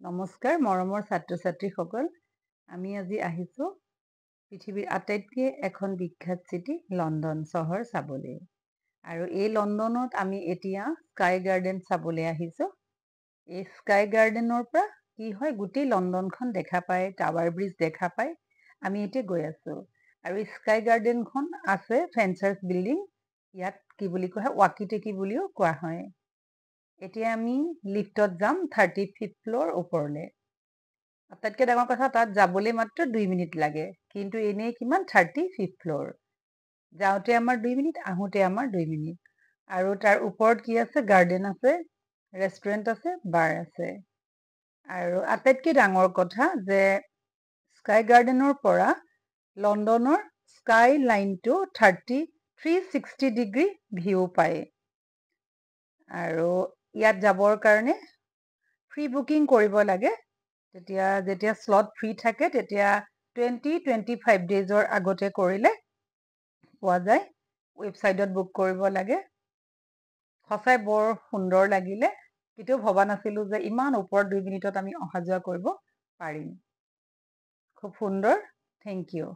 নমস্কাৰ মৰমৰ ছাত্ৰ ছাত্ৰীসকল আমি আজি আহিছো পৃথিৱীৰ আটাইতকৈ এখন বিখ্যাত চিটি লণ্ডন চহৰ চাবলৈ আৰু এই লণ্ডনত আমি এতিয়া স্কাই গাৰ্ডেন চাবলৈ আহিছো এই স্কাই গাৰ্ডেনৰ পৰা কি হয় গোটেই লণ্ডনখন দেখা পায় টাৱাৰ ব্ৰিজ দেখা পায় আমি এতিয়া গৈ আছো আৰু এই স্কাই গাৰ্ডেনখন আছে ফেঞ্চাৰ্ছ বিল্ডিং ইয়াত কি বুলি কোৱা হয় ৱাকি টেকি বুলিও কোৱা হয় এতিয়া আমি লিফ্টত যাম 35th ফ্লোৰ ওপৰলৈ আটাইতকৈ ডাঙৰ কথা তাত যাবলৈ মাত্ৰ 2 মিনিট লাগে কিন্তু এনেই কিমান 35th ফ্লোৰ যাওঁতে আমাৰ 2 মিনিট আহোঁতে আমাৰ 2 মিনিট আৰু তাৰ ওপৰত কি আছে গাৰ্ডেন আছে ৰেষ্টুৰেণ্ট আছে বাৰ আছে আৰু আটাইতকৈ ডাঙৰ কথা যে স্কাই গাৰ্ডেনৰ পৰা লণ্ডনৰ স্কাই লাইনটো 360 ডিগ্ৰী ভিউ পায় আৰু ইয়াত যাবৰ কাৰণে ফ্ৰী বুকিং কৰিব লাগে যেতিয়া স্লট ফ্ৰী থাকে তেতিয়া 20-25 ডেজৰ আগতে কৰিলে পোৱা যায় ৱেবছাইটত বুক কৰিব লাগে সঁচাই বৰ সুন্দৰ লাগিলে কেতিয়াও ভবা নাছিলোঁ যে ইমান ওপৰত 2 মিনিটত আমি অহা যোৱা কৰিব পাৰিম খুব সুন্দৰ থেংক ইউ